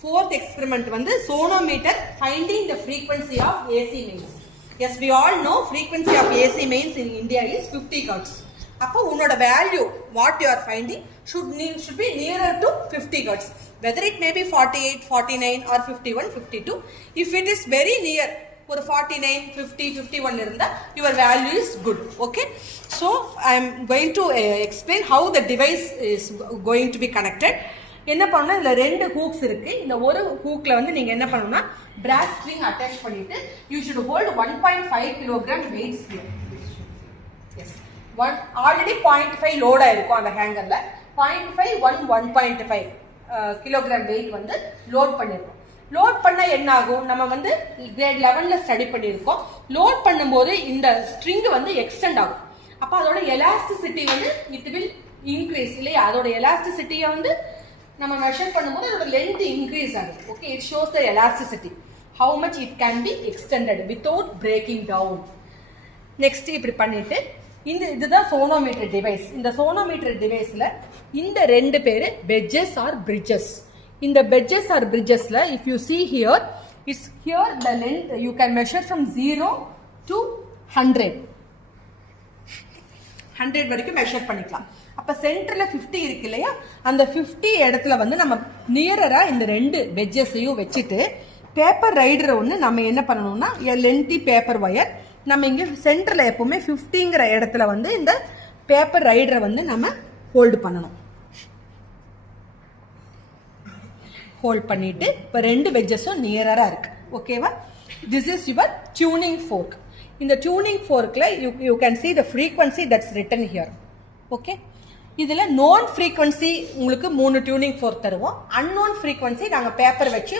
Fourth experiment வந்து sonometer finding the frequency of AC mains. Yes, we all know frequency of AC mains in India is 50 Hz. அப்போ உன்னோட value what you are finding should be nearer to 50 Hz. Whether it may be 48, 49 or 51, 52. If it is very near ஒரு 49, 50, 51 இருந்தா your value is good. Okay. So I am going to explain how the device is going to be connected. என்ன பண்ணா இதுல ரெண்டு hooks இருக்கு. இந்த ஒரு ஹூக்ல வந்து நீங்க என்ன பண்ணனும்னா brass string attach பண்ணிட்டு you should hold 1.5 kg weights here. Yes. Already 0.5 load ஆயிருக்கும் அந்த ஹேங்கர்ல. 0.5 1.5 kg weight வந்து லோட் பண்ணிருக்கோம். லோட் பண்ணா என்ன ஆகும்? நம்ம வந்து கிரேட் 11ல ஸ்டடி பண்ணிருக்கோம். லோட் பண்ணும்போது இந்த ஸ்ட்ரிங் வந்து எக்ஸ்டெண்ட் ஆகும். அப்ப அதோட எலாஸ்டிசிட்டி வந்து it will increase இல்லையா? அதோட எலாஸ்டிசிட்டியை வந்து நம்ம மெஷர் பண்ணும்போது அதோட லென்த் இன்க்ரீஸ் ஆகுது. Okay, it shows the elasticity how much it can be extended without breaking down. Next இப்படி பண்ணிட்டு இதுதான் சோனோமீட்டர் டிவைஸ். இந்த சோனோமீட்டர் டிவைஸ்ல இந்த ரெண்டு பேரு பெட்ஜஸ் ஆர் பிரிட்ஜஸ். இந்த பெட்ஜஸ் ஆர் பிரிட்ஜஸ்ல if you see here it's here the length you can measure from 0 to 100 வரைக்கும் மெஷர் பண்ணிக்கலாம். அப்ப சென்டர்ல 50 இருக்கு இல்லையா? அந்த 50 இடத்துல வந்து நம்ம நியரரா இந்த ரெண்டு பெட்ஜஸையும் வச்சுட்டு பேப்பர் ரைடர் ஒன்று நம்ம என்ன பண்ணணும்னா லென்த்தி பேப்பர் வயர் நம்ம இங்க சென்டர்ல எப்பவுமே 50ங்கிற இடத்துல வந்து இந்த பேப்பர் ரைடரை வந்து நம்ம ஹோல்டு பண்ணணும். ஹோல்ட் பண்ணிட்டு இப்ப ரெண்டு பெட்ஜஸும் நியரரா இருக்கு. ஓகேவா? This is your tuning fork. இந்த டியூனிங் ஃபோர்க்ல you can see the frequency that's written here. Okay, இதுல நோன் ஃப்ரீக்வன்சி உங்களுக்கு 3 டியூனிங் ஃபோர்க் தருவோம். அன்னோன் ஃப்ரீக்வன்சி நாங்க பேப்பர் வச்சு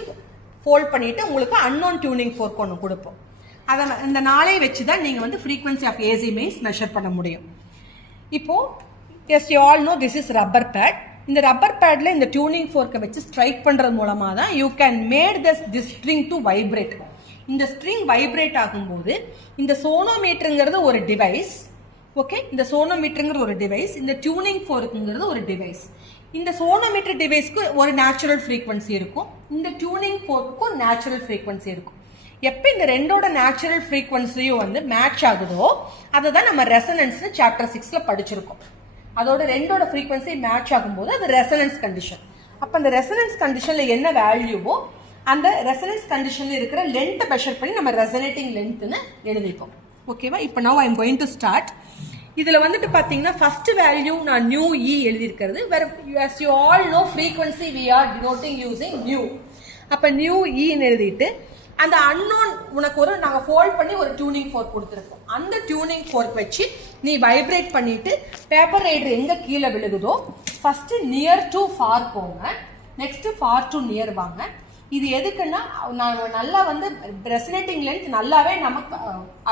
ஃபோல்ட் பண்ணிட்டு உங்களுக்கு அன்னோன் டியூனிங் ஃபோர்க் ஒன்று கொடுப்போம். அதை இந்த நாளே வச்சு தான் நீங்க வந்து frequency of AC mains measure பண்ண முடியும். இப்போ yes you all know this is rubber pad. இந்த ரப்பர் பேட்ல இந்த டியூனிங் ஃபோர்க்கை வச்சு ஸ்ட்ரைக் பண்றது மூலமா தான் you can made this string to vibrate. இந்த ஸ்ட்ரிங் வைப்ரேட் ஆகும்போது இந்த சோனோமீட்டருங்கிறது ஒரு டிவைஸ். ஓகே, இந்த சோனோமீட்டருங்கிறது ஒரு டிவைஸ், இந்த டியூனிங் ஃபோர்க்குங்கிறது ஒரு டிவைஸ். இந்த சோனோமீட்டர் டிவைஸ்க்கு ஒரு நேச்சுரல் ஃப்ரீக்வன்சி இருக்கும், இந்த டியூனிங் ஃபோர்க்கு ஒரு நேச்சுரல் ஃப்ரீக்வன்சி இருக்கும். எப்போ இந்த ரெண்டோட நேச்சுரல் ஃப்ரீக்வன்சியும் வந்து மேட்ச் ஆகுதோ அதை தான் நம்ம ரெசனன்ஸ் சாப்டர் 6ல படிச்சிருக்கோம். அதோட ரெண்டோட ஃப்ரீக்வன்சி மேட்ச் ஆகும்போது அது ரெசனன்ஸ் கண்டிஷன். அப்போ அந்த ரெசனன்ஸ் கண்டிஷன்ல என்ன வேல்யூவோ அந்த ரெசனன்ஸ் கண்டிஷன்ல இருக்கிற லென்த்தை மெஷர் பண்ணி நம்ம ரெசனேட்டிங் லென்த்னு எழுதிப்போம். ஓகேவா? இப்போ now I am going to start. இதுல வந்துட்டு பாத்தீங்கன்னா ஃபர்ஸ்ட் வேல்யூ நான் நியூ இ எழுதி இருக்கிறது. as you all know frequency we are denoting using new. அப்ப நியூ இ எழுதிட்டு அந்த அன்னோன் உனக்கு ஒரு நாங்க ஃபோல்ட் பண்ணி ஒரு டியூனிங் ஃபோர்க் கொடுத்துருக்கோம். அந்த டியூனிங் ஃபோர்க் வச்சு நீ வைப்ரேட் பண்ணிட்டு பேப்பர் ரைடர் எங்க கீழே விழுகுதோ ஃபர்ஸ்ட் நியர் டு ஃபார் போங்க, நெக்ஸ்ட் ஃபார் டு நியர் வாங்க. இது எதுக்குன்னா நான் நல்லா வந்து ரெசனேட்டிங் லென்த் நல்லாவே நமக்கு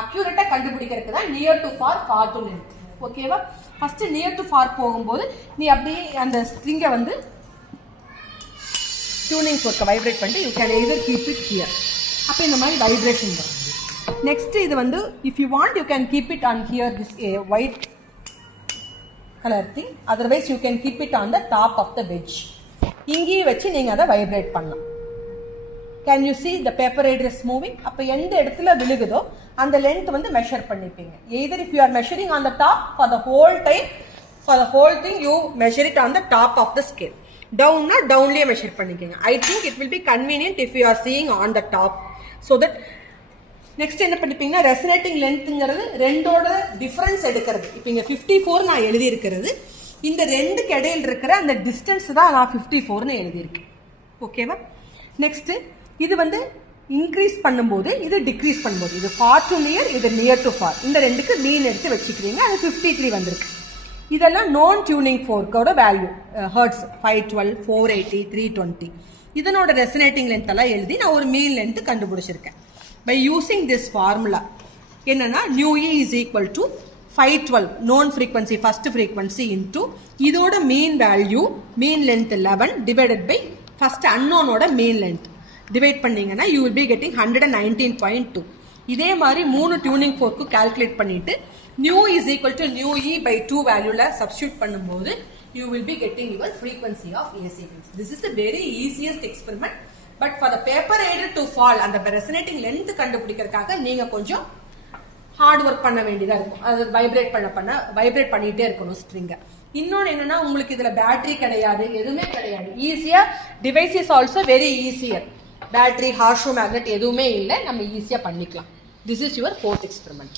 அக்யூரேட்டா கண்டுபிடிக்கிறதுக்கு தான் near to far, far to length. ஓகேவா? ஃபர்ஸ்ட் நியர் டு ஃபார் போகும்போது நீ அப்படியே அந்த ஸ்ட்ரிங்கை வந்து டியூனிங் ஃபோர்க்கை வைப்ரேட் பண்ணிட்டு you can either keep it here. அப்போ இந்த மாதிரி வைப்ரேஷன் வரும். நெக்ஸ்ட் இது வந்து if you want you can keep it on here this white colour thing, otherwise you can keep it on the top of the wedge. இங்கேயே வச்சு நீங்க அதை வைப்ரேட் பண்ணலாம். Can you see the paper rider is moving? அப்ப எந்த இடத்துல விழுகுதோ அந்த length வந்து measure பண்ணிப்பீங்க. Either if you are measuring on the top for the whole time, for the whole thing you measure it on the top of the scale. Downனா downலயே measure பண்ணிக்கங்க. I think it will be convenient if you are seeing on the top so that next என்ன பண்ணிப்பீங்கன்னா resonating லென்த்ங்கிறது ரெண்டோட difference எடுக்கிறது. இப்போ இங்க 54 நான் எழுதி இருக்கிறது, இந்த ரெண்டுக்கு இடையில் இருக்கிற அந்த டிஸ்டன்ஸ் தான் நான் 54ன்னு எழுதியிருக்கேன். ஓகேவா? நெக்ஸ்ட் இது வந்து இன்க்ரீஸ் பண்ணும்போது இது டிக்ரீஸ் பண்ணும்போது இது ஃபார் டு நியர், இது நியர் டு ஃபார், இந்த ரெண்டுக்கு மீன் எடுத்து வச்சுக்கிறீங்க. அது 53 வந்திருக்கு. இதெல்லாம் நான் டியூனிங் ஃபோர்க்கோட வேல்யூ ஹெர்ட்ஸ் 512, 480, 320. இதனோட ரெசனேட்டிங் லென்த் எல்லாம் எழுதி நான் ஒரு மீன் லென்த் கண்டுபிடிச்சிருக்கேன். பை யூசிங் திஸ் ஃபார்முலா என்னன்னா nu e is equal to 512 known frequency first frequency into இதோட mean value mean length 11 divided by first அன்னோனோட மீன் லென்த் டிவைட் பண்ணீங்கன்னா யூ வில் பி கெட்டிங் 119.2. இதே மாதிரி 3 டியூனிங் ஃபோர்க்கு calculate பண்ணிட்டு nu is equal to nu e by 2 வேல்யூல substitute பண்ணும்போது you will be getting your frequency of AC waves. This is the very easiest experiment. But for the paper aided to fall, and the resonating length கண்டுபிடிக்கிறதுக்காக நீங்க கொஞ்சம் hard work பண்ண வேண்டியதா இருக்கும். அது vibrate பண்ணிட்டே இருக்கணும் ஸ்ட்ரிங்க. இன்னொன்று என்னன்னா, உங்களுக்கு இதுல பேட்டரி கிடையாது, எதுவுமே கிடையாது. ஈஸியா device is also very easier. Battery, horseshoe magnet எதுவுமே இல்லை, நம்ம ஈஸியா பண்ணிக்கலாம். This is your fourth experiment.